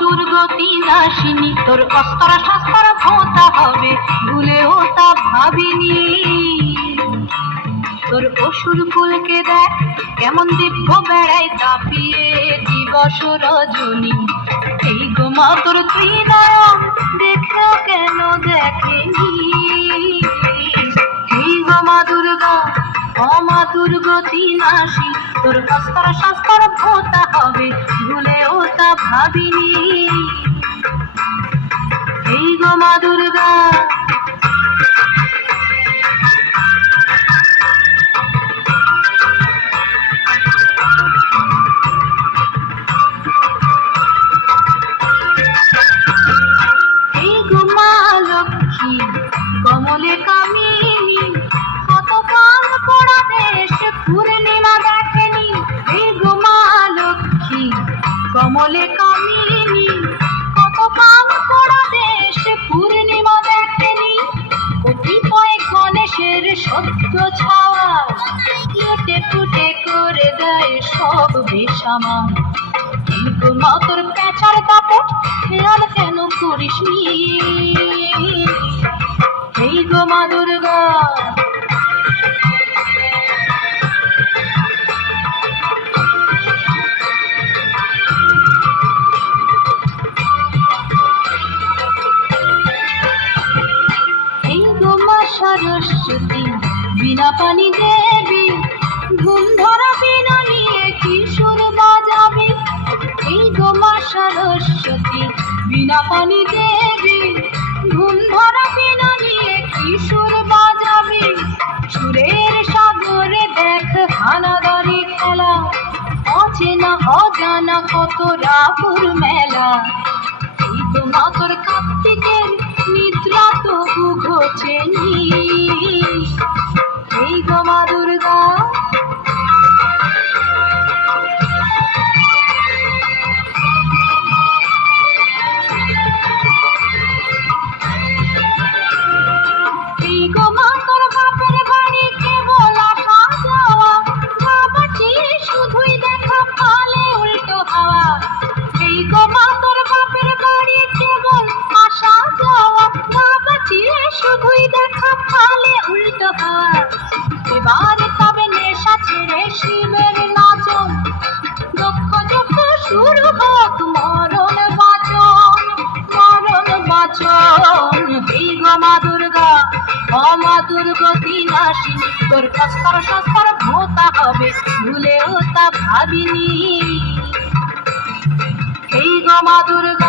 দুর্গতি নাশিনী তোর অস্ত্র শস্ত্র ভোতা হবে ভুলেও তা ভাবিনি। তোর অসুর কুলকে দেখ, কেমন দিব্য বেড়ায় তাপিয়ে দিবস রজনী। এই গো মা তোর ত্রিনয়ন দেখে কেন দেখেনি? এই গো মা দুর্গা অমা দুর্গতি নাশী তোর অস্ত্র শস্ত্র ভোতা হবে ভুলেও তা ভাবিনি। এই গো মা দুর্গা। এই গো মা লক্ষ্মী সব বেসামা কিন্তু মা তোর পেঁচার কাপড় খেয়াল কেন করিস নি? এই গো মা দুর্গা। সরস্বতী, বিনা পানি দেবী বিনা পানি দেবী ঘুম ধরা বিনা নিয়ে কি সুর বাজাবে। সুরের সাগরে দেখ হানাদারি খেলা, অচেনা অজানা কত রাপুর মেলা অমা দুর্গতি নাশিনী, তোর কস্তর সস্তর ভোতা হবে, ভুলেও তা ভাবিনি। এই গো মা দুর্গা